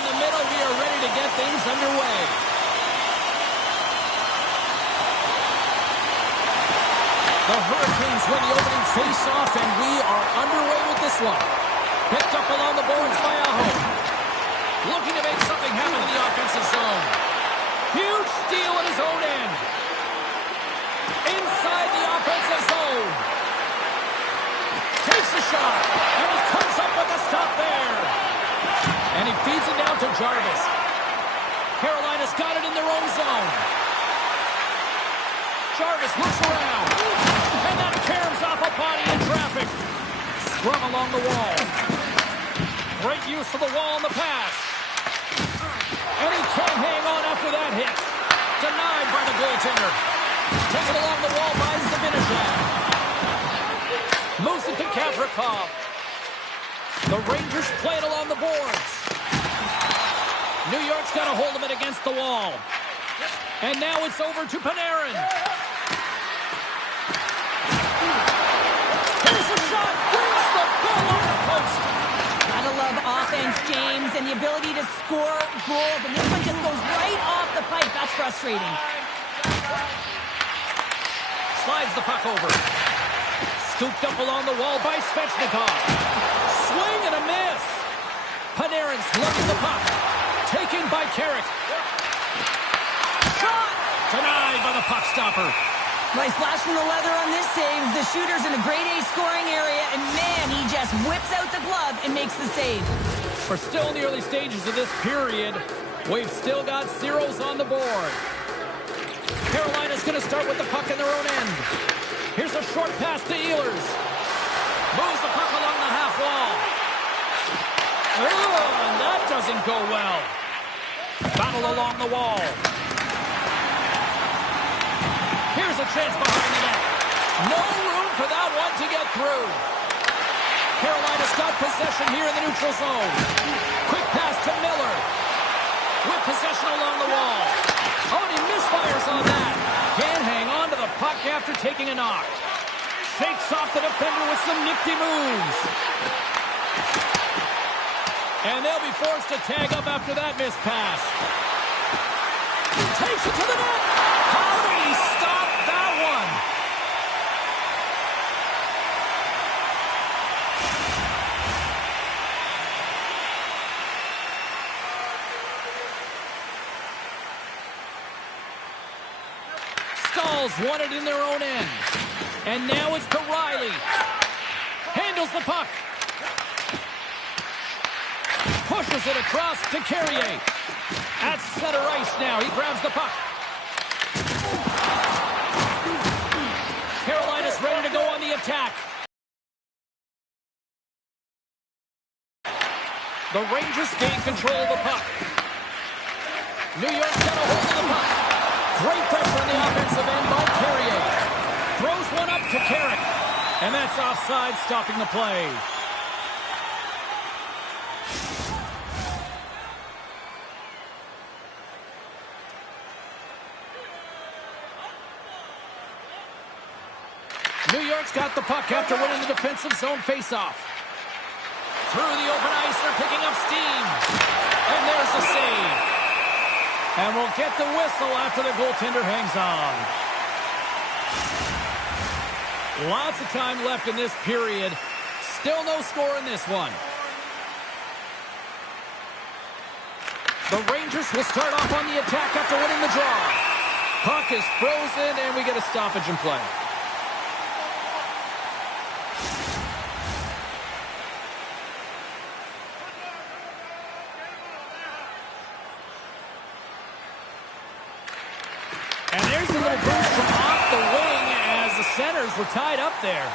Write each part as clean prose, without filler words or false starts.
in the middle. We are ready to get things underway. The Hurricanes win the opening face-off, and we are underway with this one. Picked up along the boards by Aho. Looking to make something happen in the offensive zone. Huge steal at his own end. Inside the offensive zone. Takes a shot, and he comes up with a stop there. And he feeds it down to Jarvis. Carolina's got it in their own zone. Jarvis looks around. And that caroms off a body in traffic. Scrum along the wall. Great use of the wall on the pass. And he can't hang on after that hit. Denied by the goaltender. Taken along the wall by Zibanejad. Moves it to Gavrikov. The Rangers play it along the boards. New York's got a hold of it against the wall. And now it's over to Panarin. Here's a shot. Brings the ball on the post. Gotta love offense, James, and the ability to score goals. And this one just goes right off the pipe. That's frustrating. Slides the puck over. Scooped up along the wall by Svechnikov. Swing and a miss. Panarin's looking the puck. Taken by Carrick. Shot! Denied by the puck stopper. Nice flash from the leather on this save. The shooter's in a grade A scoring area, and man, he just whips out the glove and makes the save. We're still in the early stages of this period. We've still got zeros on the board. Carolina's going to start with the puck in their own end. Here's a short pass to Ehlers. Moves the puck along the half wall. And that doesn't go well. Battle along the wall. Here's a chance behind the net. No room for that one to get through. Carolina's got possession here in the neutral zone. Quick pass to Miller. With possession along the wall. Oh, and he misfires on that. Can't hang on to the puck after taking a knock. Shakes off the defender with some nifty moves. And they'll be forced to tag up after that missed pass. Takes it to the net. How did he stop that one? Stalls won it in their own end. And now it's to Riley. Handles the puck. Pushes it across to Carrier. At center ice now. He grabs the puck. Carolina's ready to go on the attack. The Rangers gain control of the puck. New York's got a hold of the puck. Great pressure on the offensive end by Carrier. Throws one up to Carrick. And that's offside, stopping the play. New York's got the puck after winning the defensive zone faceoff. Through the open ice, they're picking up steam. And there's the save. And we'll get the whistle after the goaltender hangs on. Lots of time left in this period. Still no score in this one. The Rangers will start off on the attack after winning the draw. Puck is frozen, and we get a stoppage in play. And there's a little boost from off the wing as the centers were tied up there.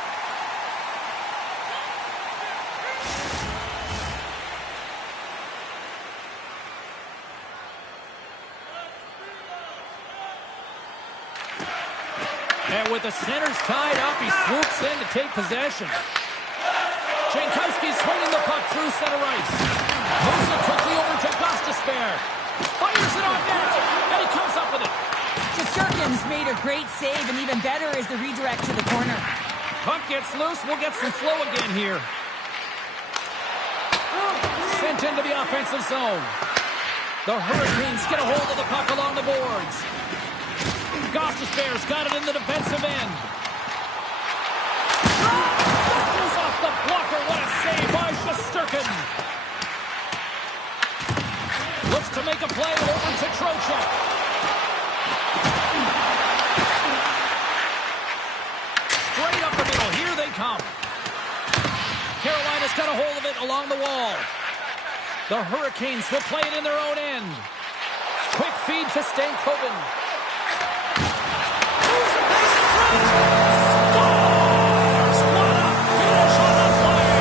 And with the centers tied up, he swoops in to take possession. Jankowski swinging the puck through center ice. Moves it quickly over to Gostisbehere. Fires it on net, and he comes up with it. Shesterkin's made a great save, and even better is the redirect to the corner. Puck gets loose. We'll get some flow again here. Sent into the offensive zone. The Hurricanes get a hold of the puck along the boards. Bears got it in the defensive end. That goes off the blocker. What a save by Shesterkin. Looks to make a play over to Trocheck. Straight up the middle. Here they come. Carolina's got a hold of it along the wall. The Hurricanes will play it in their own end. Quick feed to Stankoven. Scores! What a finish on the play!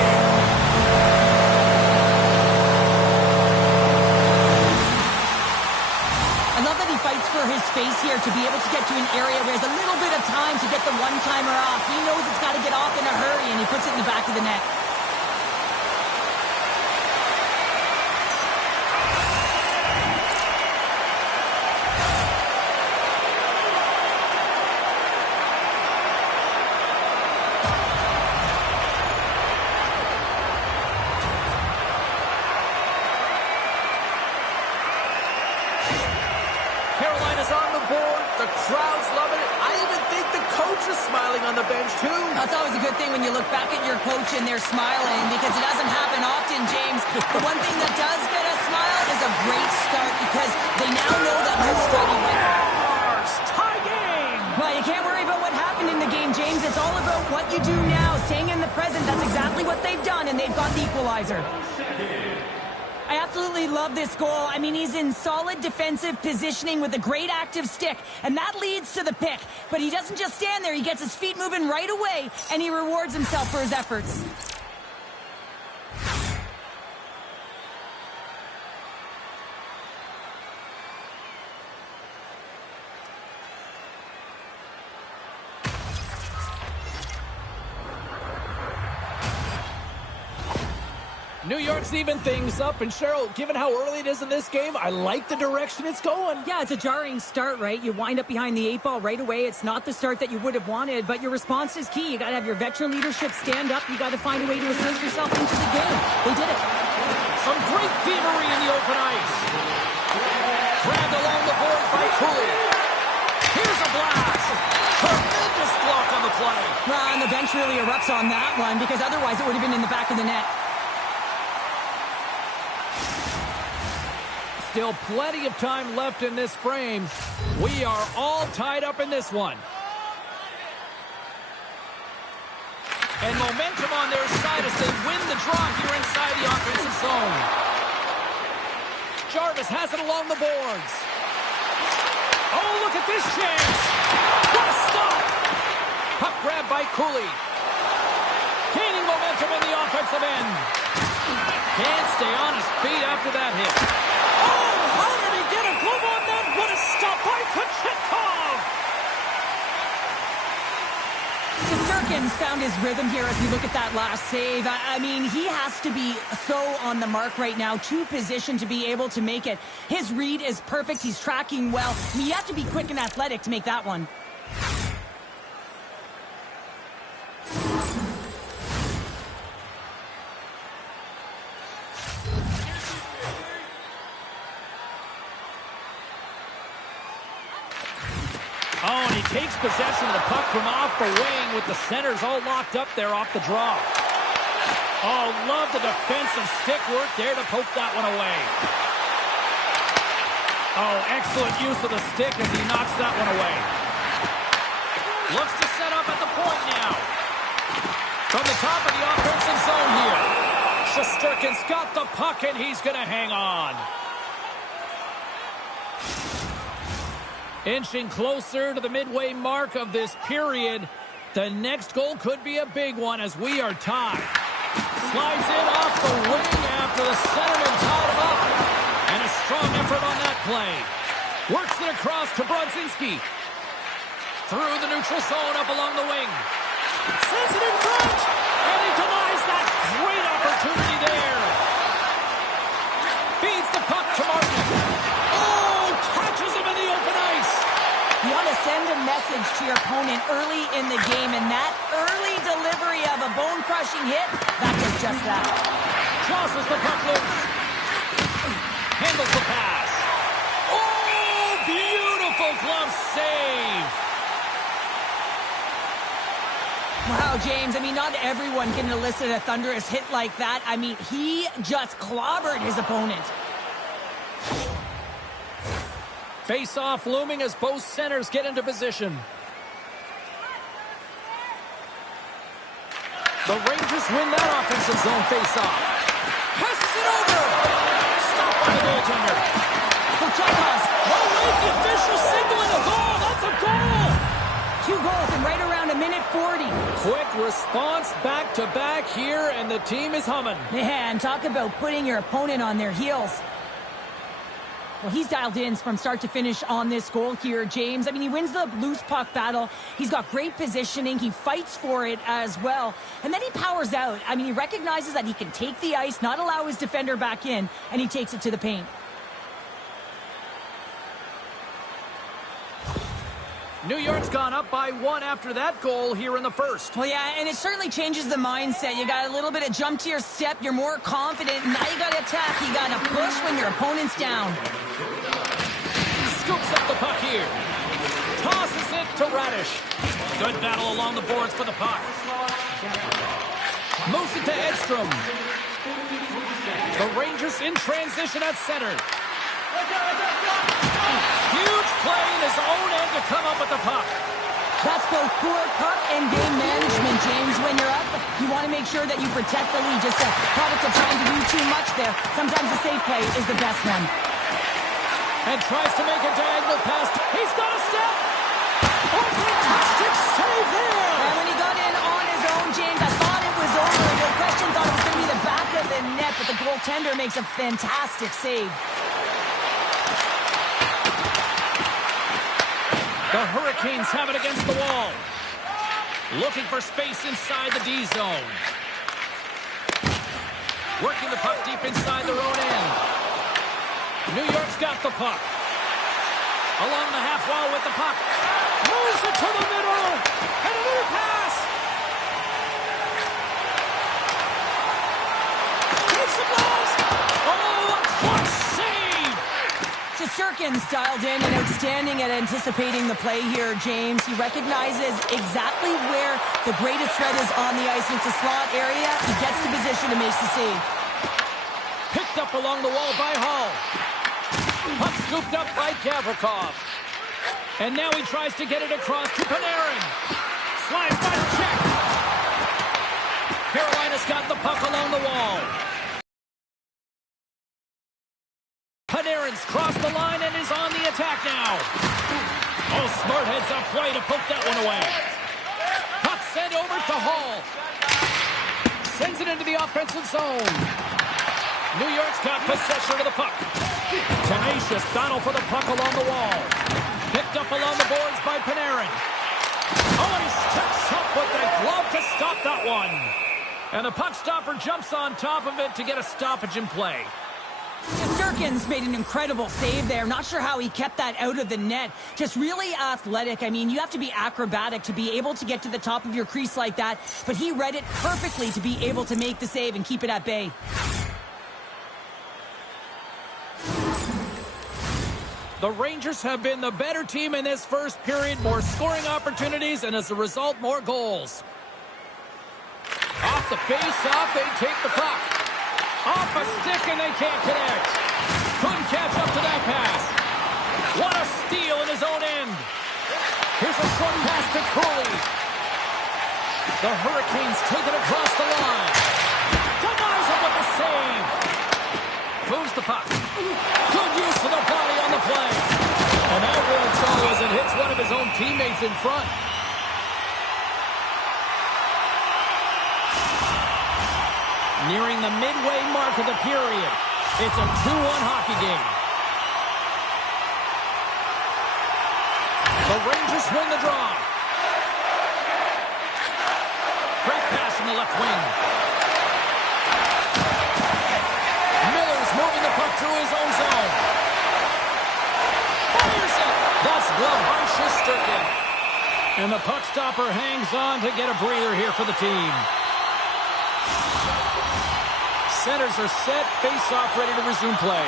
I love that he fights for his space here to be able to get to an area where he has a little bit of time to get the one-timer off. He knows it's got to get off in a hurry, and he puts it in the back of the net. Carolina's on the board. The crowd's loving it. I even think the coach is smiling on the bench, too. That's always a good thing when you look back at your coach and they're smiling, because it doesn't happen often, James. The one thing that does get a smile is a great start, because they now know that we're starting with. Tie game! Well, you can't worry about what happened in the game, James. It's all about what you do now, staying in the present. That's exactly what they've done, and they've got the equalizer. I absolutely love this goal. I mean, he's in solid defensive positioning with a great active stick, and that leads to the pick. But he doesn't just stand there. He gets his feet moving right away, and he rewards himself for his efforts. New York's even things up, and Cheryl, given how early it is in this game, I like the direction it's going. Yeah, it's a jarring start, right? You wind up behind the 8 ball right away. It's not the start that you would have wanted, but your response is key. You got to have your veteran leadership stand up. You got to find a way to assert yourself into the game. They did it. Some great thievery in the open ice. Grabbed along the board by Cooley. Here's a blast. Tremendous block on the play. Well, and the bench really erupts on that one, because otherwise it would have been in the back of the net. Still plenty of time left in this frame. We are all tied up in this one. And momentum on their side as they win the draw here inside the offensive zone. Jarvis has it along the boards. Oh, look at this chance. What a stop. Puck grab by Cooley. Gaining momentum in the offensive end. Can't stay on his feet after that hit. Oh, how did he get a glove on that? What a stop by Kochetkov! Shesterkin's found his rhythm here as we look at that last save. I mean, he has to be so on the mark right now, to position to be able to make it. His read is perfect. He's tracking well. I mean, you have to be quick and athletic to make that one. Oh, and he takes possession of the puck from off the wing with the centers all locked up there off the draw. Oh, love the defensive stick work there to poke that one away. Oh, excellent use of the stick as he knocks that one away. Looks to set up at the point now. From the top of the offensive zone here. Shesterkin's got the puck, and he's going to hang on. Inching closer to the midway mark of this period. The next goal could be a big one as we are tied. Slides in off the wing after the centerman tied him up. And a strong effort on that play. Works it across to Brodzinski. Through the neutral zone up along the wing. Sends it in front. And he denies that great opportunity there. Feeds the puck to Martin. Catches him in the open ice. You want to send a message to your opponent early in the game, and that early delivery of a bone-crushing hit, that does just that. Tosses the puck loose. Handles the pass. beautiful glove save. Wow, James, I mean, not everyone can elicit a thunderous hit like that. I mean, he just clobbered his opponent. Face-off looming as both centers get into position. The Rangers win that offensive zone face-off. Passes it over. Stopped by the goaltender. Kochetkov. Oh, wait, the official signaling a goal. That's a goal. 2 goals in right around a minute 40. Quick response back-to-back here, and the team is humming. Man, talk about putting your opponent on their heels. Well, he's dialed in from start to finish on this goal here, James. I mean, he wins the loose puck battle. He's got great positioning. He fights for it as well. And then he powers out. I mean, he recognizes that he can take the ice, not allow his defender back in, and he takes it to the paint. New York's gone up by 1 after that goal here in the first. Well, yeah, and it certainly changes the mindset. You got a little bit of jump to your step. You're more confident. Now you got to attack. You got to push when your opponent's down. Scoops up the puck here. Tosses it to Radish. Good battle along the boards for the puck. Moves it to Edstrom. The Rangers in transition at center. Huge play in his own end to come up with the puck. That's both poor puck and game management, James. When you're up, you want to make sure that you protect the lead. Just a product of trying to do too much there. Sometimes the safe play is the best one. And tries to make a diagonal pass. He's got a step. Oh, fantastic save there. And when he got in on his own, James, I thought it was over. No question, thought it was going to be the back of the net, but the goaltender makes a fantastic save. The Hurricanes have it against the wall. Looking for space inside the D zone. Working the puck deep inside their own end. New York's got the puck. Along the half wall with the puck. Moves it to the middle. And a little pass. Takes the blast. Oh, what save. Shesterkin's dialed in and outstanding at anticipating the play here, James. He recognizes exactly where the greatest threat is on the ice. It's a slot area. He gets to position and makes the save. Picked up along the wall by Hall. Puck scooped up by Gavrikov. And now he tries to get it across to Panarin. Slides by the check. Carolina's got the puck along the wall. Panarin's crossed the line and is on the attack now. Oh, smart heads up play to poke that one away. Puck sent over to Hall. Sends it into the offensive zone. New York's got possession of the puck. Tenacious battle for the puck along the wall. Picked up along the boards by Panarin. Oh, and he steps up with the glove to stop that one. And the puck stopper jumps on top of it to get a stoppage in play. Shesterkin's made an incredible save there. Not sure how he kept that out of the net. Just really athletic. I mean, you have to be acrobatic to be able to get to the top of your crease like that. But he read it perfectly to be able to make the save and keep it at bay. The Rangers have been the better team in this first period. More scoring opportunities, and as a result, more goals. Off the face-off, they take the puck. Off a stick, and they can't connect. Couldn't catch up to that pass. What a steal in his own end. Here's a short pass to Cooley. The Hurricanes take it across the line. Denies him with the save. Moves the puck. Good use of the body on the play. And that will go as it hits one of his own teammates in front. Nearing the midway mark of the period. It's a 2-1 hockey game. The Rangers win the draw. Great pass from the left wing. Miller's moving the puck through his own zone. Fires it. That's gloved by Shesterkin. And the puck stopper hangs on to get a breather here for the team. Centers are set, face-off ready to resume play.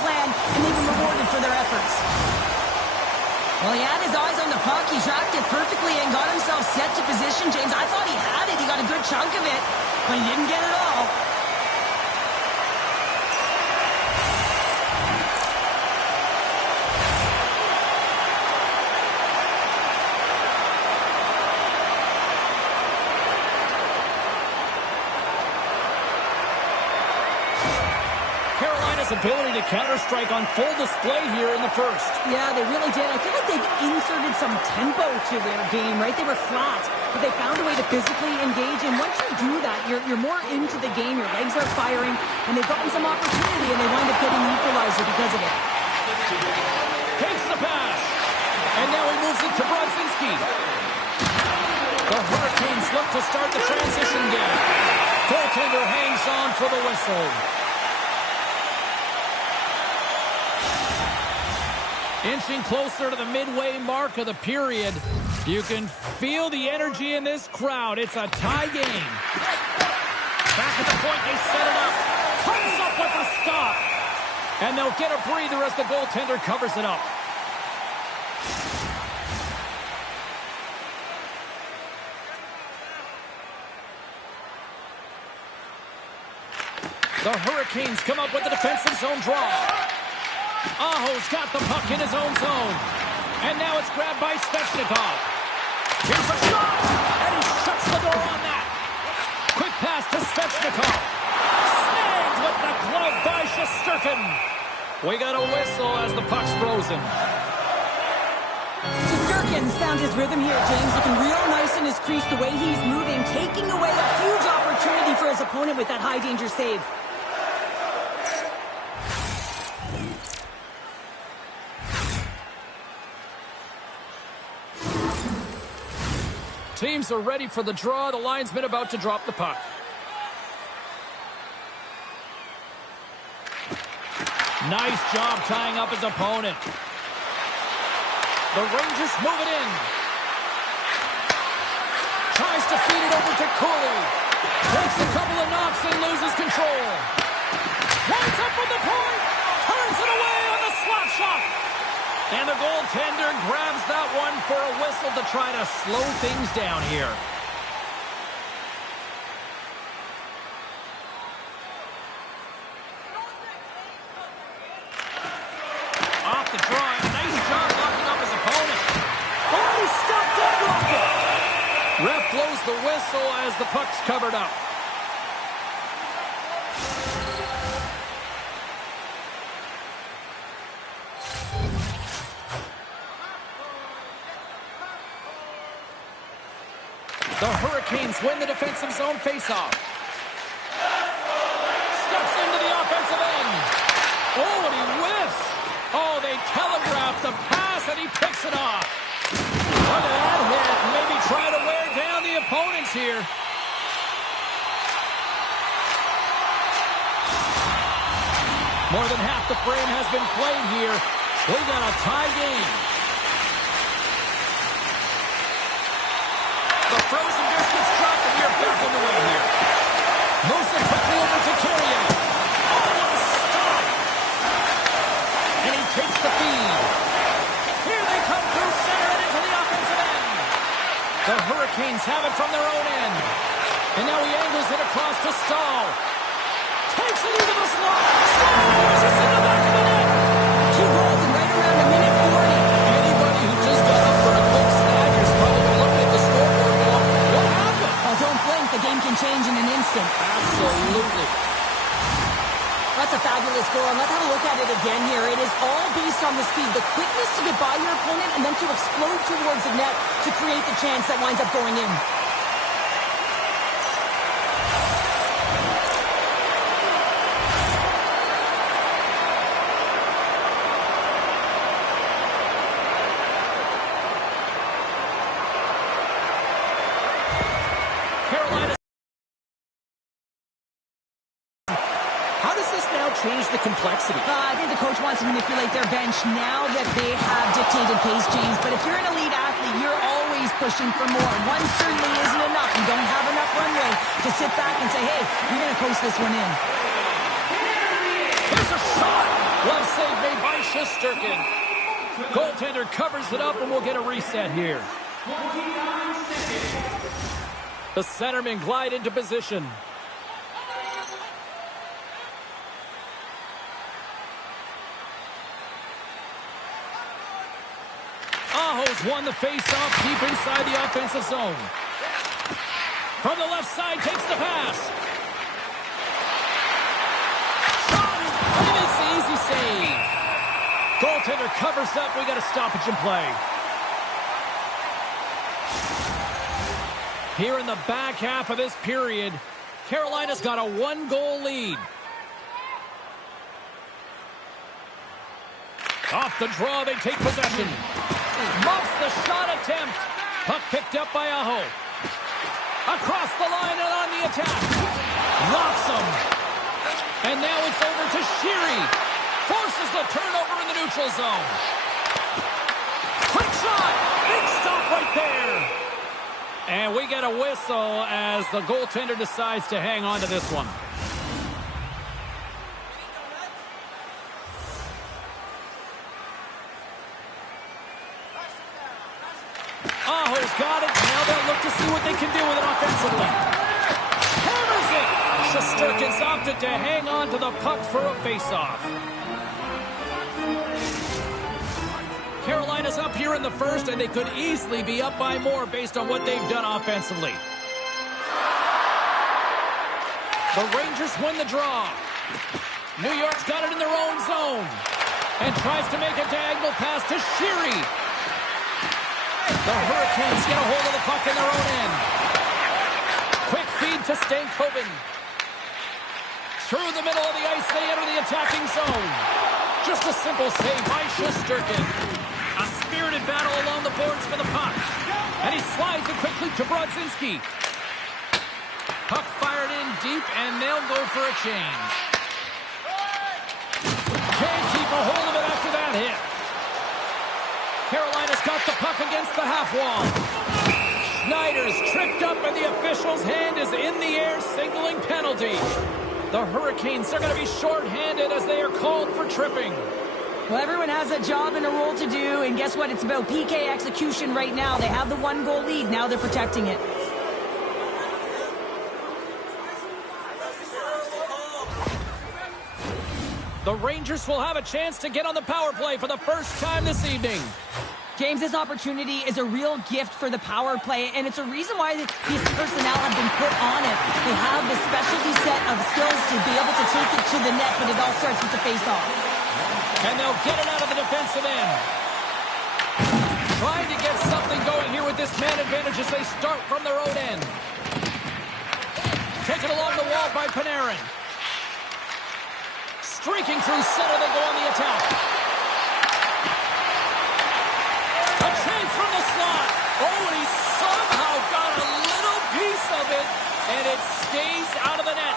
plan, and they've been rewarded for their efforts. Well, he had his eyes on the puck. He tracked it perfectly and got himself set to position, James. I thought he had it. He got a good chunk of it, but he didn't get it all. Ability to counter-strike on full display here in the first. Yeah, they really did. I feel like they've inserted some tempo to their game, right? They were flat, but they found a way to physically engage, and once you do that, you're more into the game. Your legs are firing, and they've gotten some opportunity, and they wind up getting the equalizer because of it. Takes the pass, and now he moves it to Brodzinski. The Hurricanes look to start the transition game. Goaltender hangs on for the whistle. Inching closer to the midway mark of the period. You can feel the energy in this crowd. It's a tie game. Back at the point, they set it up. Comes up with the stop. And they'll get a breather as the goaltender covers it up. The Hurricanes come up with the defensive zone draw. Aho's got the puck in his own zone. And now it's grabbed by Svechnikov. Here's a shot! And he shuts the door on that. Quick pass to Svechnikov. Snagged with the glove by Shesterkin. We got a whistle as the puck's frozen. Shesterkin's found his rhythm here, James. Looking real nice in his crease, the way he's moving, taking away a huge opportunity for his opponent with that high-danger save. Teams are ready for the draw. The linesman about to drop the puck. Nice job tying up his opponent. The Rangers move it in. Tries to feed it over to Cooley. Takes a couple of knocks and loses control. Winds up from the point. Turns it away on the slap shot. And the goaltender grabs that one for a whistle to try to slow things down here. Off the draw. Nice job locking up his opponent. Oh, he stopped that rocket. Ref blows the whistle as the puck's covered up. The Hurricanes win the defensive zone faceoff. Steps into the offensive end. Oh, and he whiffs. Oh, they telegraphed the pass, and he picks it off. Look at that hit. Maybe try to wear down the opponents here. More than half the frame has been played here. We got a tie game. The frozen biscuits drop, and we are back in the way here. Moves it quickly over to Carrier. Oh, what a stop! And he takes the feed. Here they come through center and into the offensive end. The Hurricanes have it from their own end. And now he angles it across to Stahl. Takes it into the slot. Scores! It's in the back of the net. 2 goals in right around a minute 40. Anybody who just got up for a quick snag is probably looking at the scoreboard going, what happened? Oh, don't blink. The game can change in an instant. Absolutely. That's a fabulous goal, and let's have a look at it again here. It is all based on the speed, the quickness to get by your opponent, and then to explode towards the net to create the chance that winds up going in. Change the complexity. I think the coach wants to manipulate their bench now that they have dictated pace, James. But if you're an elite athlete, you're always pushing for more. One certainly isn't enough. You don't have enough runway to sit back and say, hey, you're going to coast this one in. Here's a shot. Glove save made by Shesterkin. Goaltender covers it up, and we'll get a reset here. The centermen glide into position. Aho's won the face-off deep inside the offensive zone. From the left side, takes the pass. Shot, and it's the easy save. Goaltender covers up. We got a stoppage in play. Here in the back half of this period, Carolina's got a 1-goal lead. Off the draw, they take possession. Muffs the shot attempt. Puck picked up by Aho. Across the line and on the attack. Locks him. And now it's over to Sheary. Forces the turnover in the neutral zone. Quick shot. Big stop right there. And we get a whistle as the goaltender decides to hang on to this one. Aho's got it. Now they'll look to see what they can do with it offensively. Hammers it. Shesterkin's opted to hang on to the puck for a faceoff. Carolina's up here in the first, and they could easily be up by more based on what they've done offensively. The Rangers win the draw. New York's got it in their own zone and tries to make a diagonal pass to Sheary. The Hurricanes get a hold of the puck in their own end. Quick feed to Stankoven. Through the middle of the ice, they enter the attacking zone. Just a simple save by Shesterkin. A spirited battle along the boards for the puck. And he slides it quickly to Brodzinski. Puck fired in deep, and they'll go for a change. Can't keep a hold of it after that hit. Carolina's got the puck against the half wall. Schneider's tripped up, and the official's hand is in the air, signaling penalty. The Hurricanes are going to be shorthanded as they are called for tripping. Well, everyone has a job and a role to do, and guess what? It's about PK execution right now. They have the 1-goal lead. Now they're protecting it. The Rangers will have a chance to get on the power play for the first time this evening. James, this opportunity is a real gift for the power play, and it's a reason why these personnel have been put on it. They have the specialty set of skills to be able to take it to the net, but it all starts with the face-off. And they'll get it out of the defensive end. Trying to get something going here with this man advantage as they start from their own end. Taken along the wall by Panarin. Streaking through center, they go on the attack. A chance from the slot. Oh, and he somehow got a little piece of it, and it stays out of the net.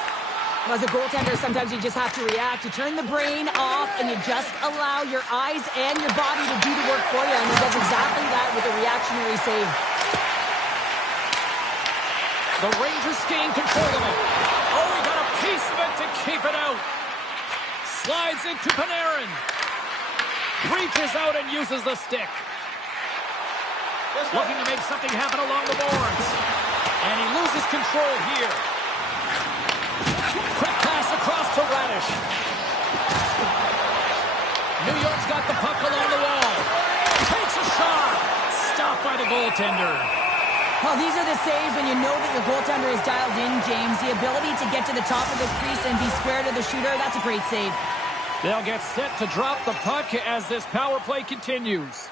As a goaltender, sometimes you just have to react. You turn the brain off, and you just allow your eyes and your body to do the work for you, and he does exactly that with a reactionary save. The Rangers gain control of it. Oh, he got a piece of it to keep it out. Slides into Panarin. Reaches out and uses the stick. Looking to make something happen along the boards. And he loses control here. Quick pass across to Radish. New York's got the puck along the wall. Takes a shot. Stopped by the goaltender. Well, these are the saves when you know that your goaltender is dialed in, James. The ability to get to the top of the crease and be square to the shooter, that's a great save. They'll get set to drop the puck as this power play continues.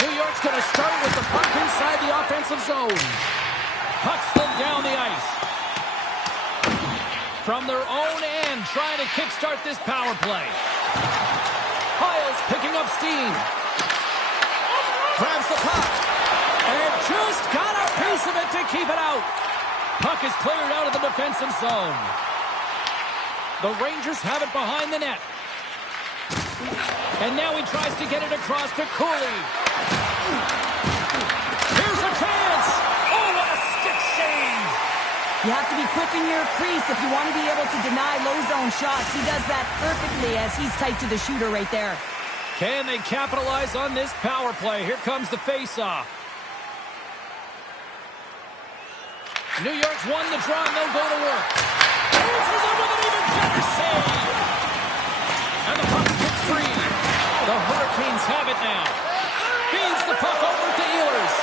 New York's going to start with the puck inside the offensive zone. Puck slid down the ice. From their own end, trying to kickstart this power play. Hiles picking up steam. Grabs the puck. And just got a piece of it to keep it out. Puck is cleared out of the defensive zone. The Rangers have it behind the net. And now he tries to get it across to Cooley. Here's a chance. Oh, what a stick save. You have to be quick in your crease if you want to be able to deny low zone shots. He does that perfectly as he's tight to the shooter right there. Can they capitalize on this power play? Here comes the face-off. New York's won the draw, and they'll go to work. Answers up with an even better save. And the puck's kicked free. The Hurricanes have it now. Feeds the puck over to Ehlers.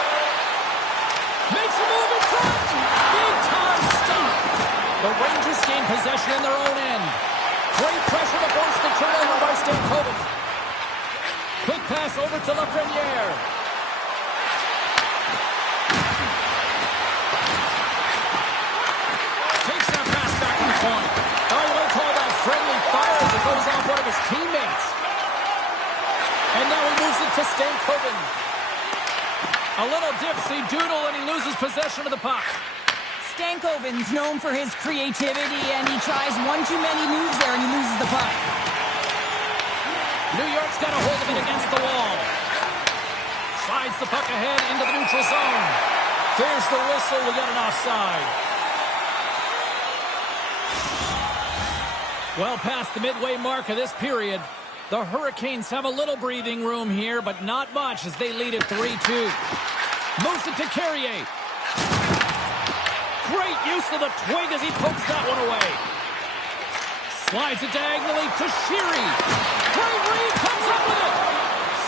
Makes a move in front. Big time stop. The Rangers gain possession in their own end. Great pressure to force the turnover by Stankoven. Quick pass over to Lafreniere. Takes that pass back to the point. Oh, you might call that friendly fire as it goes off one of his teammates. And now he moves it to Stankoven. A little dipsy doodle and he loses possession of the puck. Stankoven's known for his creativity and he tries one too many moves there and he loses the puck. New York's got a hold of it against the wall. Slides the puck ahead into the neutral zone. There's the whistle. We got an offside. Well past the midway mark of this period. The Hurricanes have a little breathing room here, but not much as they lead at 3-2. Moves it to Carrier. Great use of the twig as he pokes that one away. Slides it diagonally to Sheary. Great read, comes up with it.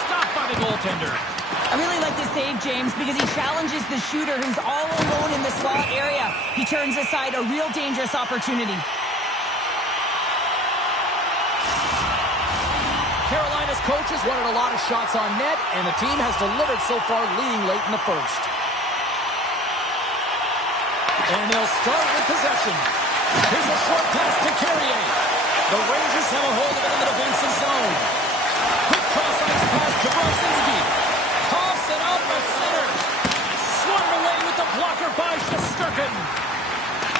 Stopped by the goaltender. I really like this save, James, because he challenges the shooter who's all alone in the slot area. He turns aside a real dangerous opportunity. Carolina's coaches wanted a lot of shots on net, and the team has delivered so far, leading late in the first. And they'll start with possession. Here's a short pass to Carrier. The Rangers have a hold of it in the defensive zone. Quick cross-ice pass to Brzezinski. Toss it up at center. Swung away with the blocker by Shesterkin.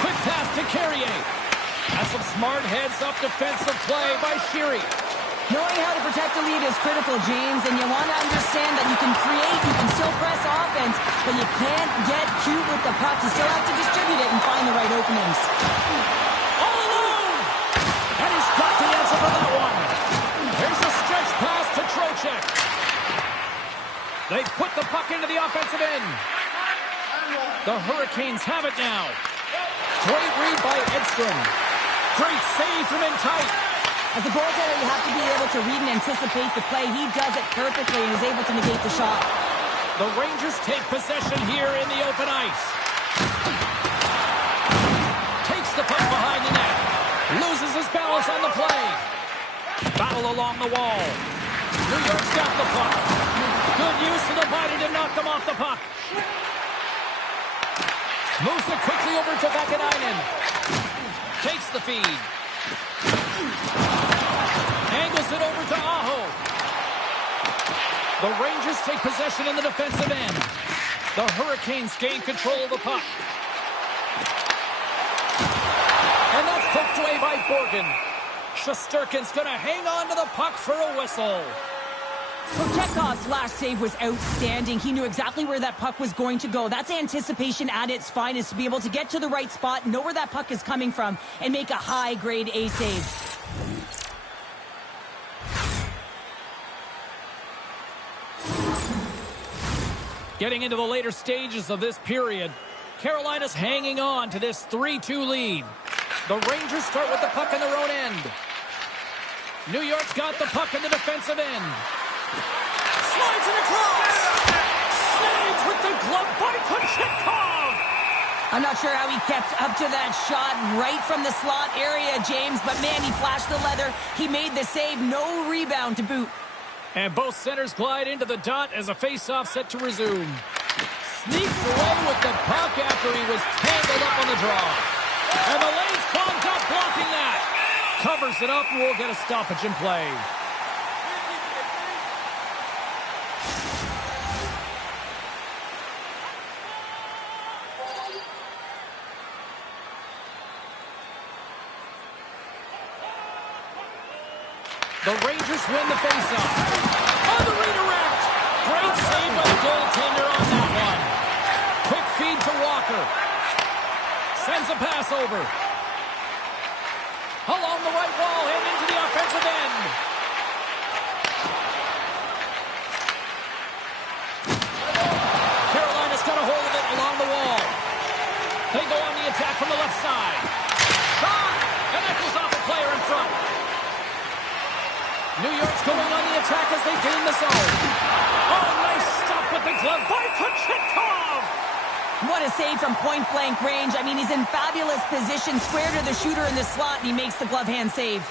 Quick pass to Carrier. That's some smart heads-up defensive play by Sheary. Knowing how to protect a lead is critical, James, and you want to understand that you can create, you can still press offense, but you can't get cute with the puck. You still have to distribute it and find the right openings. All alone! And he's got the answer for that one. Here's a stretch pass to Trocheck. They put the puck into the offensive end. The Hurricanes have it now. Great read by Edstrom. Great save from in tight. As a goaltender, you have to be able to read and anticipate the play. He does it perfectly and is able to negate the shot. The Rangers take possession here in the open ice. Takes the puck behind the net. Loses his balance on the play. Battle along the wall. New York's got the puck. Good use of the body to knock them off the puck. Moves it quickly over to Vakanainen. Takes the feed. Angles it over to Aho. The Rangers take possession in the defensive end. The Hurricanes gain control of the puck. And that's poked away by Borgen. Shesterkin's going to hang on to the puck for a whistle. Prochekov's last save was outstanding. He knew exactly where that puck was going to go. That's anticipation at its finest, to be able to get to the right spot, know where that puck is coming from, and make a high-grade A save. Getting into the later stages of this period, Carolina's hanging on to this 3-2 lead. The Rangers start with the puck in their own end. New York's got the puck in the defensive end. Slides it across. Snags with the glove by Kochetkov. I'm not sure how he kept up to that shot right from the slot area, James, but man, he flashed the leather. He made the save, no rebound to boot. And both centers glide into the dot as a face-off set to resume. Sneaks away with the puck after he was tangled up on the draw. And the lane's clogged up, blocking that. Covers it up, and we'll get a stoppage in play. The Rangers win the faceoff. On the redirect. Great save by the goaltender on that one. Quick feed to Walker. Sends Sends a pass over. Along the right wall and into the offensive end. Carolina's got a hold of it along the wall. They go on the attack from the left side. Shot! And that goes off a player in front. New York's going on the attack as they gain the zone. Oh, nice stop with the glove by Kochetkov! What a save from point-blank range. I mean, he's in fabulous position, square to the shooter in the slot, and he makes the glove hand save.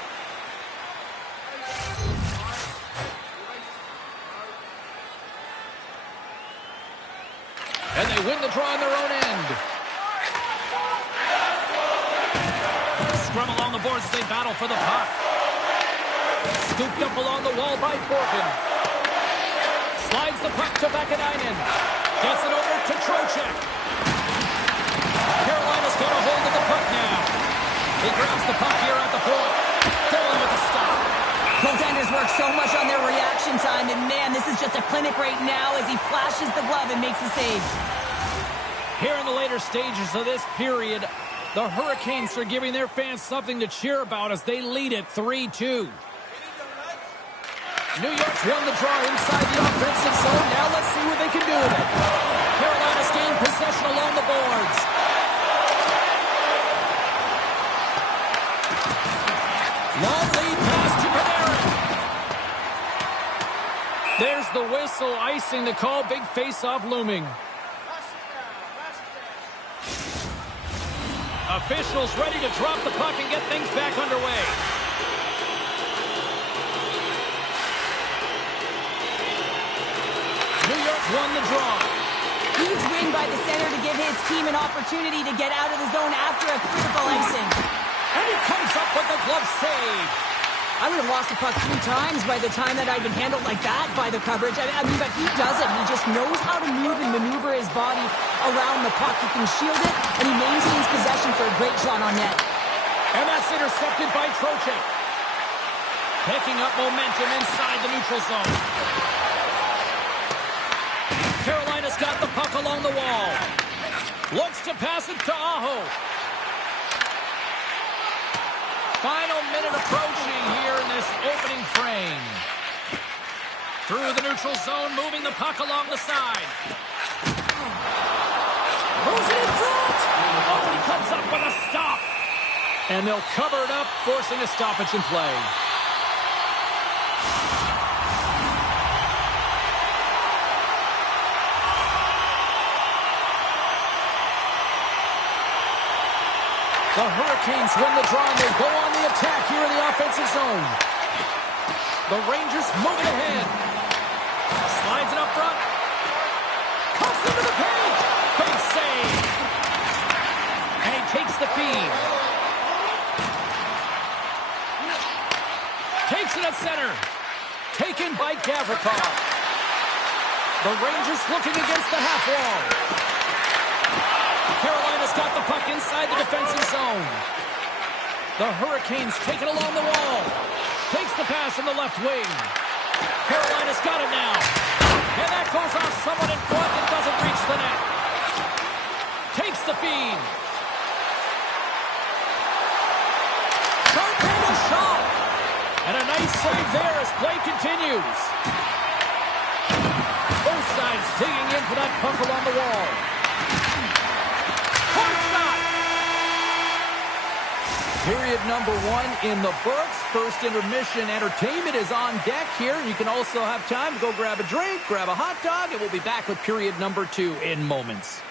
And they win the draw on their own end. Scrum along the boards as they battle for the puck. Scooped up along the wall by Borkin. Slides the puck to Vakanainen. Gets it over to Trocheck. Carolina's got a hold of the puck now. He grabs the puck here at the point. Foley with the stop. Goaltenders work so much on their reaction time, and man, this is just a clinic right now as he flashes the glove and makes the save. Here in the later stages of this period, the Hurricanes are giving their fans something to cheer about as they lead it 3-2. New York's won the draw inside the offensive zone. Now let's see what they can do with it. Carolina's gained possession along the boards. Long lead pass to Panarin. There's the whistle, icing the call. Big face-off looming. Officials ready to drop the puck and get things back underway. New York won the draw. Huge win by the center to give his team an opportunity to get out of the zone after a critical icing. And he comes up with the glove save. I would have lost the puck 3 times by the time that I'd been handled like that by the coverage. I mean, but he doesn't. He just knows how to move and maneuver his body around the puck. He can shield it, and he maintains possession for a great shot on net. And that's intercepted by Trocheck. Picking up momentum inside the neutral zone. Carolina's got the puck along the wall. Looks to pass it to Aho. Final minute approaching here in this opening frame. Through the neutral zone, moving the puck along the side. Moves it in front. Oh, he comes up with a stop. And they'll cover it up, forcing a stoppage in play. The Hurricanes win the draw, and they go on the attack here in the offensive zone. The Rangers moving ahead. Slides it up front. Cuts into the paint. Big save. And he takes the feed. Takes it at center. Taken by Gavrikov. The Rangers looking against the half wall. Carolina's got the puck inside the defensive zone. The Hurricanes take it along the wall. Takes the pass in the left wing. Carolina's got it now. And that goes off someone in front and doesn't reach the net. Takes the feed. Sharp-handed shot. And a nice save there as play continues. Both sides digging in for that puck along the wall. Period number 1 in the books. First intermission entertainment is on deck here. You can also have time to go grab a drink, grab a hot dog, and we'll be back with period number 2 in moments.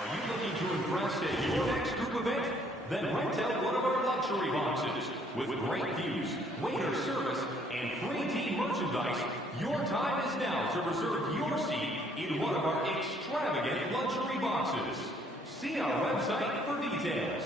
Are you looking to impress at your next group event? Then rent out one of our luxury boxes. With great views, waiter service, and free team merchandise, your time is now to reserve your seat in one of our extravagant luxury boxes. See our website for details.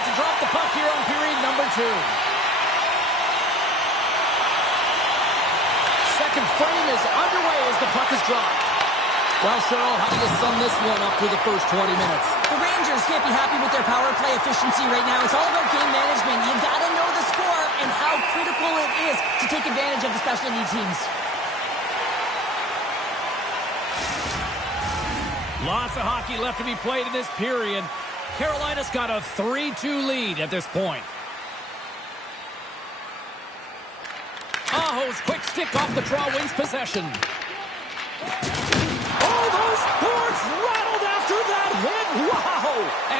about to drop the puck here on period number 2. Second frame is underway as the puck is dropped. Well, Cheryl, how do you sum this one up through the first 20 minutes? The Rangers can't be happy with their power play efficiency right now. It's all about game management. You got to know the score and how critical it is to take advantage of the specialty teams. Lots of hockey left to be played in this period. Carolina's got a 3-2 lead at this point. Aho's quick stick off the draw wins possession. Oh, those boards rattled after that hit. Wow!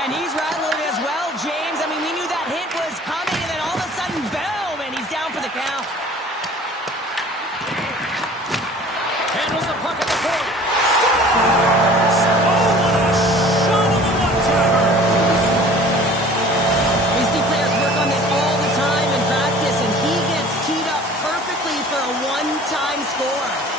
And he's rattling as well, James. I mean, we knew that hit was coming, and then all of a sudden, boom, and he's down for the count. Handles the puck at the point. Scores! Oh, what a shot on the one-timer! We see players work on this all the time in practice, and he gets teed up perfectly for a one-time score.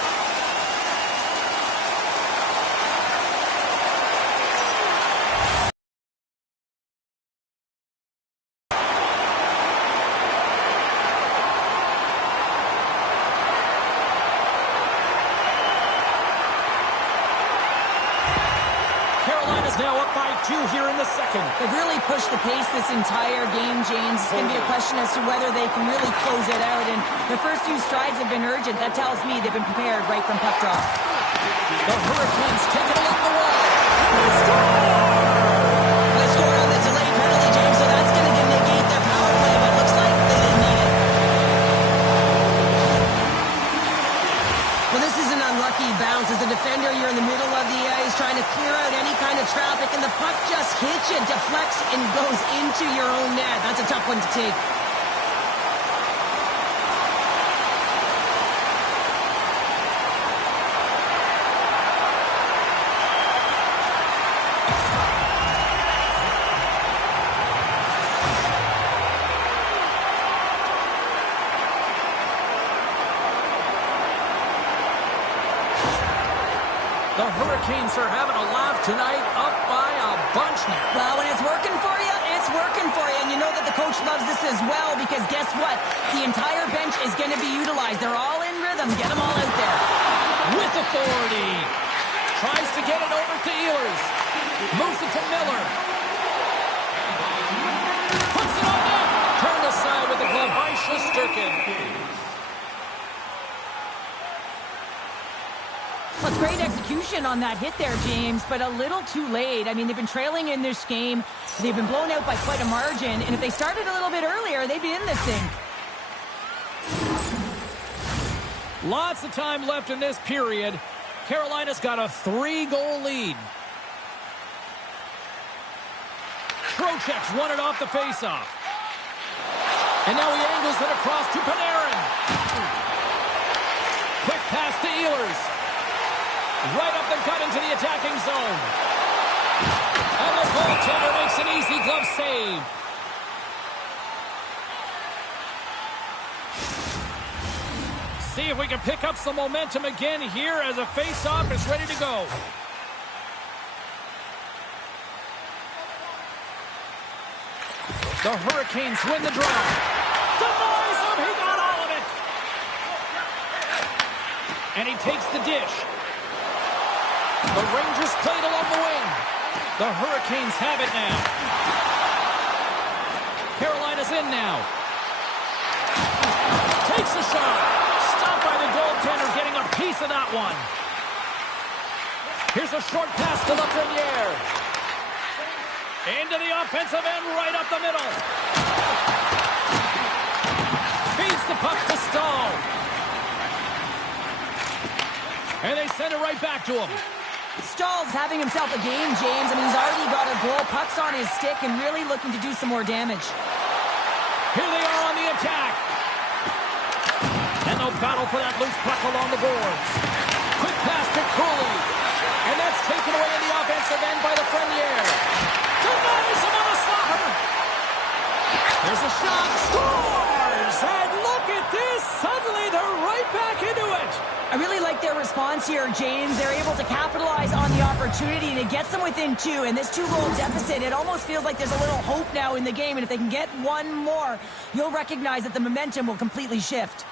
Carolina's now up by 2 here in the second. They've really pushed the pace this entire game, James. It's going to be a question as to whether they can really close it out. And their first 2 strides have been urgent. That tells me they've been prepared right from puck drop. The Hurricanes take it along the wall. And they score! They scored on the delayed penalty, James, so that's going to negate their power play, but looks like they didn't need it. Well, this is an unlucky bounce. As a defender, you're in the middle of the ice trying to clear out any kind of traffic, and the puck just hits you, deflects, and goes into your own net. That's a tough one to take. The Hurricanes are having a laugh tonight, up by a bunch now. Well, when it's working for you, it's working for you. And you know that the coach loves this as well because guess what? The entire bench is going to be utilized. They're all in rhythm. Get them all out there. With authority. Tries to get it over to Ehlers. Moves it to Miller. Puts it on net. Turned aside with the glove by Shesterkin. Well, it's great execution on that hit there, James, but a little too late. I mean, they've been trailing in this game. They've been blown out by quite a margin, and if they started a little bit earlier, they'd be in this thing. Lots of time left in this period. Carolina's got a 3-goal lead. Trocheck's won it off the faceoff. And now he angles it across to Panarin. Quick pass to Ehlers. Right up the gut into the attacking zone. And the goaltender makes an easy glove save. See if we can pick up some momentum again here as a face-off is ready to go. The Hurricanes win the draw. Denies him. He got all of it. And he takes the dish. The Rangers played along the wing. The Hurricanes have it now. Carolina's in now. Takes a shot. Stopped by the goaltender, getting a piece of that one. Here's a short pass to Lafreniere. Into the offensive end, right up the middle. Feeds the puck to Stahl. And they send it right back to him. Stahl's having himself a game, James. I mean, he's already got a goal. Puck's on his stick and really looking to do some more damage. Here they are on the attack. And they'll battle for that loose puck along the boards. Quick pass to Cooley. And that's taken away in the offensive end by Lafreniere. Denies him on a slapper. There's a shot. Scores! And look at this. Suddenly they're right back into it. I really like their response here, James. They're able to capitalize on the opportunity, and it gets them within 2. And this 2-goal deficit, it almost feels like there's a little hope now in the game. And if they can get one more, you'll recognize that the momentum will completely shift.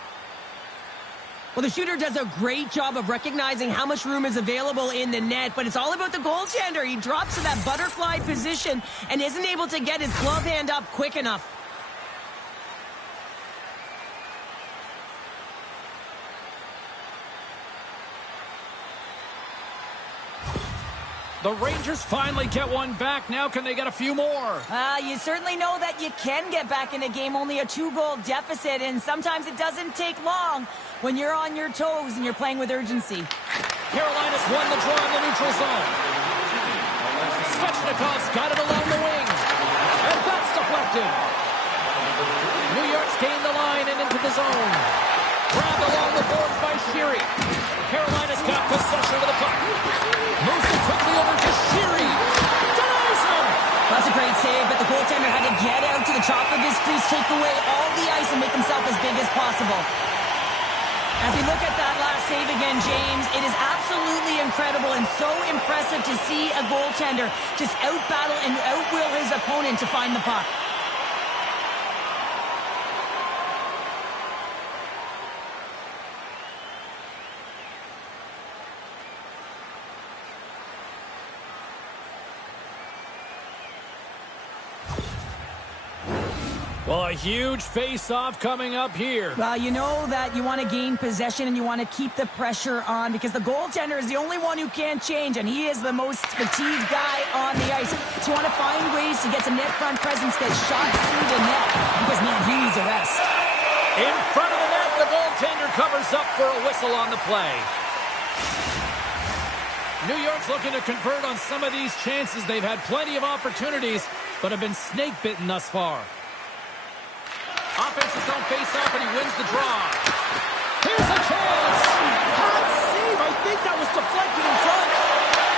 Well, the shooter does a great job of recognizing how much room is available in the net, but it's all about the goaltender. He drops to that butterfly position and isn't able to get his glove hand up quick enough. The Rangers finally get one back. Now can they get a few more? You certainly know that you can get back in a game, only a 2-goal deficit, and sometimes it doesn't take long when you're on your toes and you're playing with urgency. Carolina's won the draw in the neutral zone. Svechnikov's got it along the wing. And that's deflected. New York's gained the line and into the zone. Grabbed along the boards by Sheary. Carolina's got possession of the puck. Moves it quickly over to Sheary. Denies him! That's a great save, but the goaltender had to get out to the top of his crease, take away all the ice, and make himself as big as possible. As we look at that last save again, James, it is absolutely incredible and so impressive to see a goaltender just out-battle and out-will his opponent to find the puck. Well, a huge face-off coming up here. Well, you know that you want to gain possession and you want to keep the pressure on because the goaltender is the only one who can't change, and he is the most fatigued guy on the ice. So you want to find ways to get some net front presence, get shots through the net because, man, he needs a rest. In front of the net, the goaltender covers up for a whistle on the play. New York's looking to convert on some of these chances. They've had plenty of opportunities, but have been snake-bitten thus far. Offensive zone face-off, and he wins the draw. Here's a chance! Hot save! I think that was deflected in front.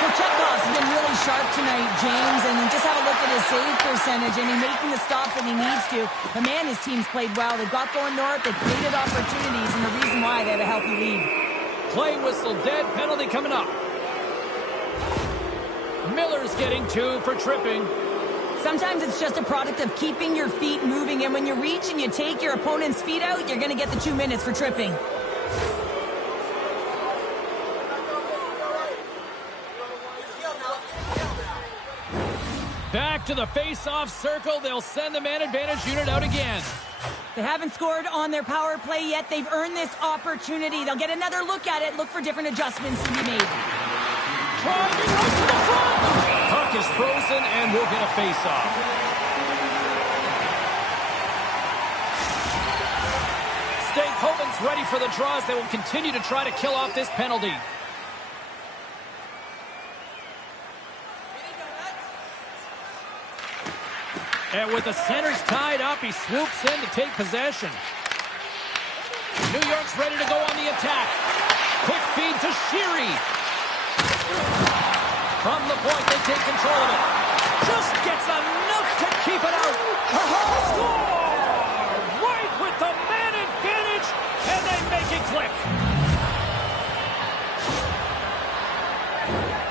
Well, Chekhov's been really sharp tonight, James, and just have a look at his save percentage. I mean, making the stops that he needs to. But, man, his team's played well. They've got going north. They've created opportunities, and the reason why they have a healthy lead. Play whistle dead. Penalty coming up. Miller's getting 2 for tripping. Sometimes it's just a product of keeping your feet moving, and when you reach and you take your opponent's feet out, you're going to get the 2 minutes for tripping. Back to the face-off circle. They'll send the man advantage unit out again. They haven't scored on their power play yet. They've earned this opportunity. They'll get another look at it, look for different adjustments to be made. Driving right to the front. Puck is frozen, and we'll get a face-off. Stankoven's ready for the draws. They will continue to try to kill off this penalty. And with the centers tied up, he swoops in to take possession. New York's ready to go on the attack. Quick feed to Sheary. From the point, they take control of it. Just gets enough to keep it out. Score! Right with the man advantage, and they make it click.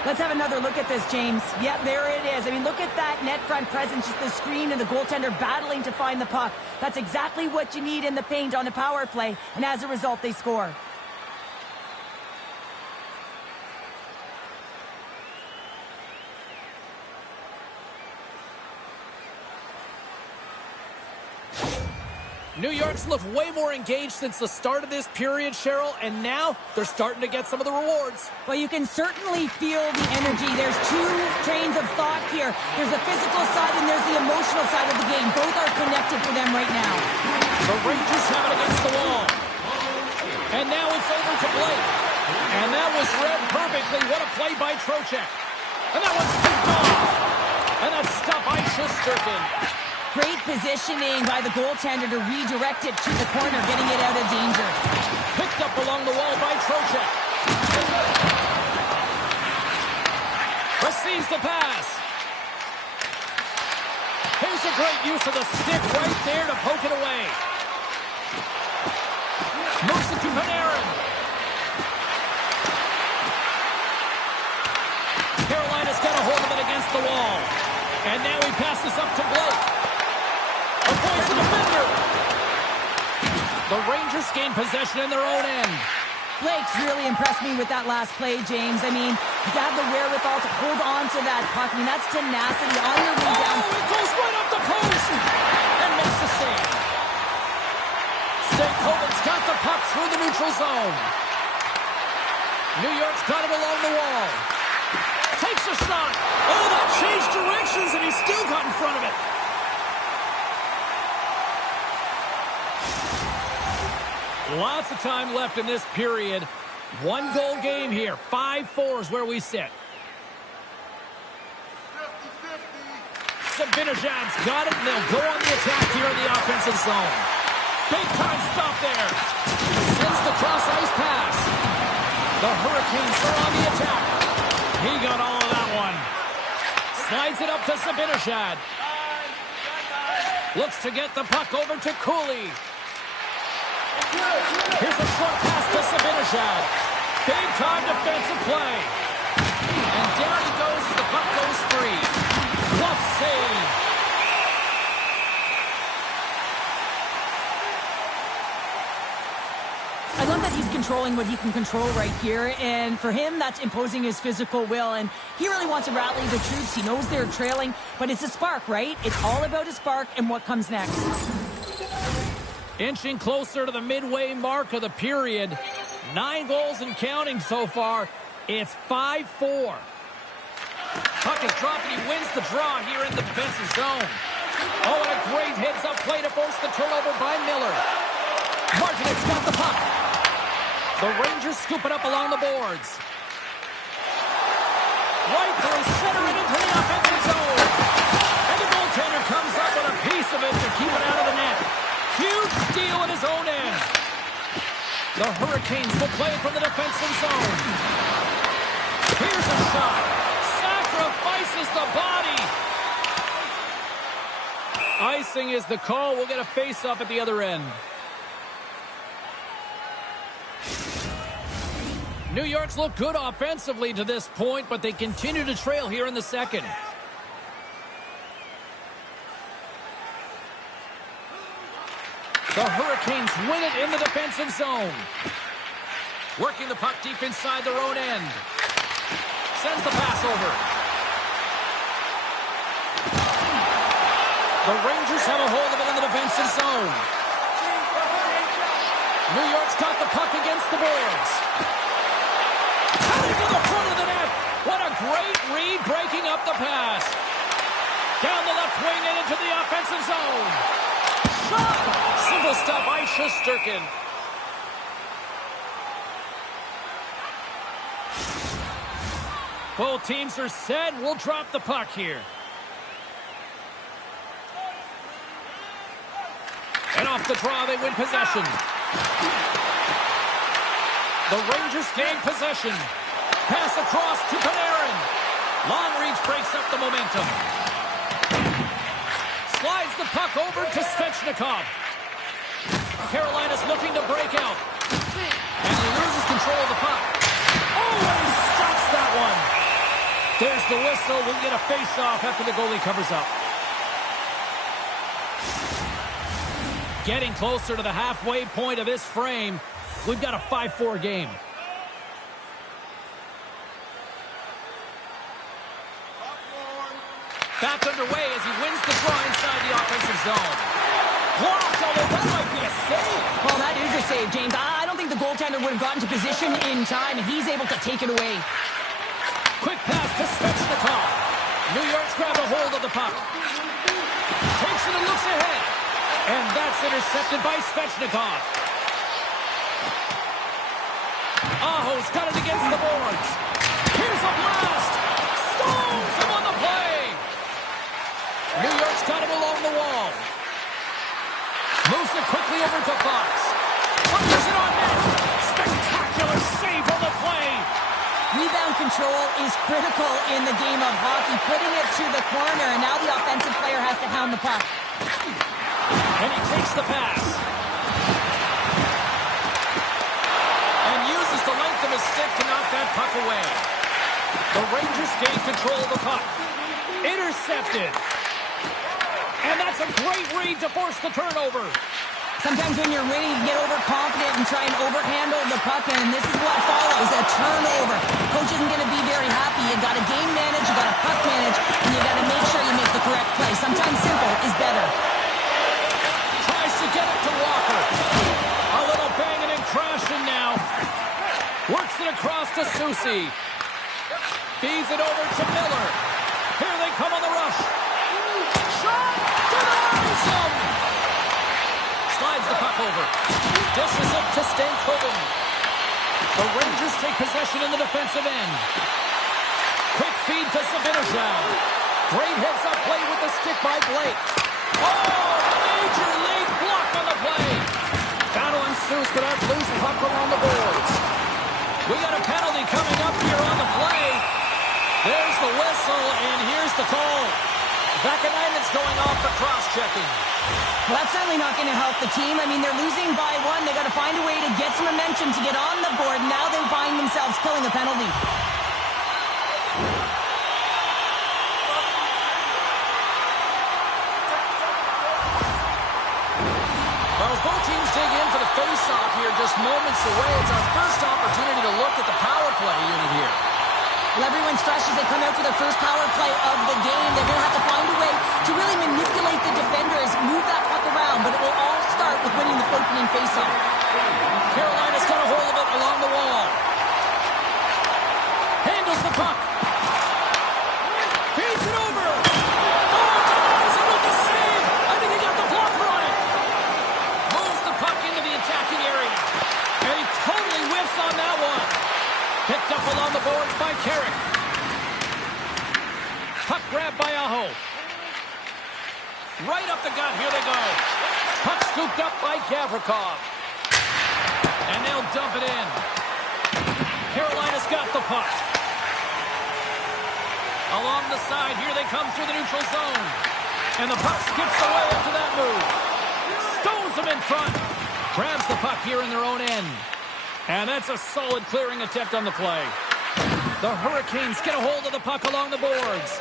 Let's have another look at this, James. Yep, there it is. I mean, look at that net front presence, just the screen and the goaltender battling to find the puck. That's exactly what you need in the paint on a power play, and as a result, they score. New York's looked way more engaged since the start of this period, Cheryl, and now they're starting to get some of the rewards. Well, you can certainly feel the energy. There's 2 trains of thought here. There's the physical side and there's the emotional side of the game. Both are connected for them right now. The Rangers have it against the wall. And now it's over to Blake. And that was read perfectly. What a play by Trocheck. And that one's picked off. And that's stopped by Shesterkin. Great positioning by the goaltender to redirect it to the corner, getting it out of danger. Picked up along the wall by Trocheck. Receives the pass. Here's a great use of the stick right there to poke it away. Moves it to Panarin. against the wall. And now he passes up to Blake. Avoids the defender. The Rangers gain possession in their own end. Blake's really impressed me with that last play, James. I mean, to have the wherewithal to hold on to that puck. I mean, that's tenacity on your way down. Oh, it goes right up the post and makes the save. Stankoven's got the puck through the neutral zone. New York's got it along the wall. Takes a shot. Oh, that changed directions, and he still got in front of it. Lots of time left in this period. 1-goal game here. 5-4 is where we sit. Sabinajad's got it, and they'll go on the attack here in the offensive zone. Big time stop there. Sends the cross-ice pass. The Hurricanes are on the attack. He got all of that one. Slides it up to Sabinajad. Looks to get the puck over to Cooley. Here's a short pass to Sabinajad. Big time defensive play. And down he goes as the puck goes free. What save. I love that he's controlling what he can control right here. And for him, that's imposing his physical will. And he really wants to rally the troops. He knows they're trailing. But it's a spark, right? It's all about a spark and what comes next. Inching closer to the midway mark of the period. 9 goals and counting so far. It's 5-4. Puck is dropped and he wins the draw here in the defensive zone. Oh, and a great heads-up play to force the turnover by Miller. Martinet's got the puck. The Rangers scoop it up along the boards. Right through center and into the offensive zone. And the goaltender comes up with a piece of it to keep it out of the net. Huge deal in his own end. The Hurricanes will play it from the defensive zone. Here's a shot. Sacrifices the body. Icing is the call. We'll get a face-off at the other end. New York's looked good offensively to this point, but they continue to trail here in the second. The Hurricanes win it in the defensive zone. Working the puck deep inside their own end. Sends the pass over. The Rangers have a hold of it in the defensive zone. New York's got the puck against the boards. Cutting to the front of the net. What a great read breaking up the pass. Down the left wing and into the offensive zone. Single stop by Shesterkin. Both teams are set. We'll drop the puck here. And off the draw, they win possession. The Rangers gain possession. Pass across to Panarin. Long reach breaks up the momentum. Slides the puck over to Svechnikov. Carolina's looking to break out. And he loses control of the puck. Oh, and he stops that one. There's the whistle. We'll get a face-off after the goalie covers up. Getting closer to the halfway point of this frame. We've got a 5-4 game. Back underway as he wins the draw inside the offensive zone. Blocked, although that might be a save. Well, that is a save, James. I don't think the goaltender would have gotten to position in time, and he's able to take it away. Quick pass to Svechnikov. New York's grabbed a hold of the puck. Takes it and looks ahead. And that's intercepted by Svechnikov. Aho's got it against the boards. Here's a blast. Stones him on the play. New York's got it along the wall. Moves it quickly over to Fox. Punches it on net. Spectacular save on the play. Rebound control is critical in the game of hockey. Putting it to the corner, and now the offensive player has to hound the puck. And he takes the pass. And uses the length of his stick to knock that puck away. The Rangers gain control of the puck. Intercepted. And that's a great read to force the turnover. Sometimes when you're winning, you get overconfident and try and overhandle the puck, and this is what follows, a turnover. Coach isn't going to be very happy. You got to game manage, you got to puck manage, and you got to make sure you make the correct play. Sometimes simple is better. Tries to get it to Walker. A little banging and crashing now. Works it across to Susie. Feeds it over to Miller. Here they come on the rush. Shot! Denies him! Slides the puck over. Dishes it to Stankoven. The Rangers take possession in the defensive end. Quick feed to Zibanejad. Great heads-up play with the stick by Blake. Oh, major league block on the play. Battle ensues for that loose puck along the boards. We got a penalty coming up here on the play. There's the whistle, and here's the call. Vakanainen's going off for cross-checking. Well, that's certainly not going to help the team. I mean, they're losing by one. They got to find a way to get some momentum to get on the board. Now they find themselves killing a penalty. Well, as both teams dig in for the face-off here just moments away, it's our first opportunity to look at the power play unit here. Well, everyone's fresh as they come out for their first power play of the game. They're going to have to find a way to really manipulate the defenders, move that puck around, but it will all start with winning the opening faceoff. Carolina's got a hold of it along the wall. Handles the puck. Feeds it over. Oh, denies it with the save. I think he got the blocker on it. Moves the puck into the attacking area. And he totally whiffs on that one. Picked up along the boards by Carrick. Puck grab by Aho. Right up the gut. Here they go. Puck scooped up by Gavrikov. And they'll dump it in. Carolina's got the puck. Along the side. Here they come through the neutral zone. And the puck skips away after that move. Stones them in front. Grabs the puck here in their own end. And that's a solid clearing attempt on the play. The Hurricanes get a hold of the puck along the boards.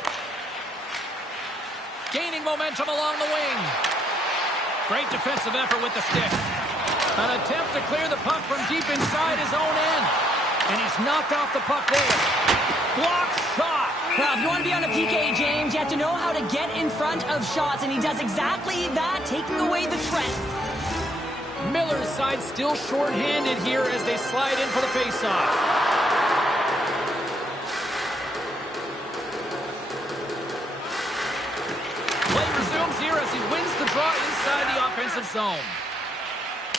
Gaining momentum along the wing. Great defensive effort with the stick. An attempt to clear the puck from deep inside his own end. And he's knocked off the puck there. Blocked shot. Well, if you want to be on a PK, James, you have to know how to get in front of shots, and he does exactly that, taking away the threat. Miller's side still short-handed here as they slide in for the face-off. Play resumes here as he wins the draw inside the offensive zone.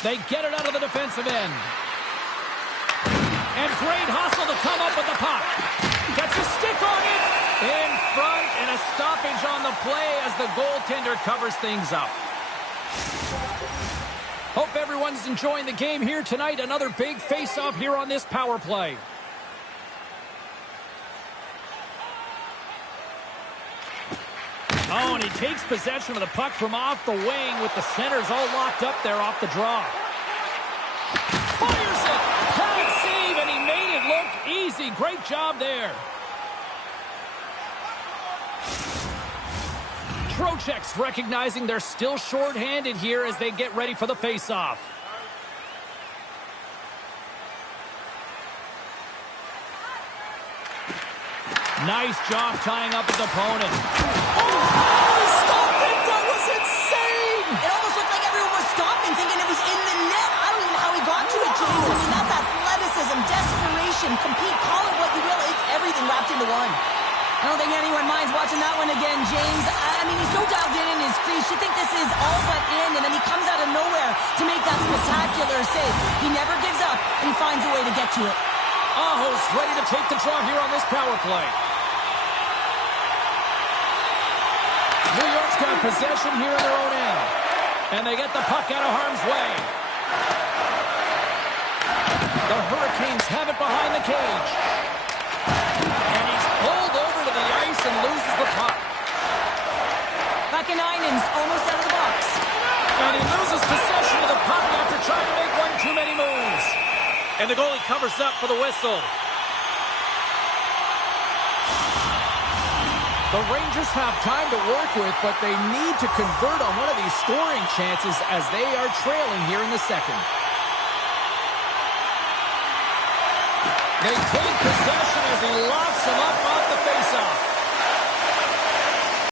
They get it out of the defensive end. And great hustle to come up with the puck. Gets a stick on it. In front, and a stoppage on the play as the goaltender covers things up. Hope everyone's enjoying the game here tonight. Another big face-off here on this power play. Oh, and he takes possession of the puck from off the wing with the centers all locked up there off the draw. Fires it! Pad save, and he made it look easy. Great job there. Trocheck's recognizing they're still short-handed here as they get ready for the face-off. Nice job tying up his opponent. Oh, he stopped it! That was insane! It almost looked like everyone was stopping, thinking it was in the net. I don't even know how he got to it, James. I mean, that's athleticism, desperation, compete, call it what you will. It's everything wrapped into one. I don't think anyone minds watching that one again, James. I mean, he's so dialed in his crease. You think this is all but in, and then he comes out of nowhere to make that spectacular save. He never gives up, and he finds a way to get to it. Aho's ready to take the draw here on this power play. New York's got possession here in their own end. And they get the puck out of harm's way. The Hurricanes have it behind the cage. And he's pulled over to the ice and loses the puck. Vakanainen's almost out of the box. And he loses possession of the puck after trying to make one too many moves. And the goalie covers up for the whistle. The Rangers have time to work with, but they need to convert on one of these scoring chances as they are trailing here in the second. They take possession as he locks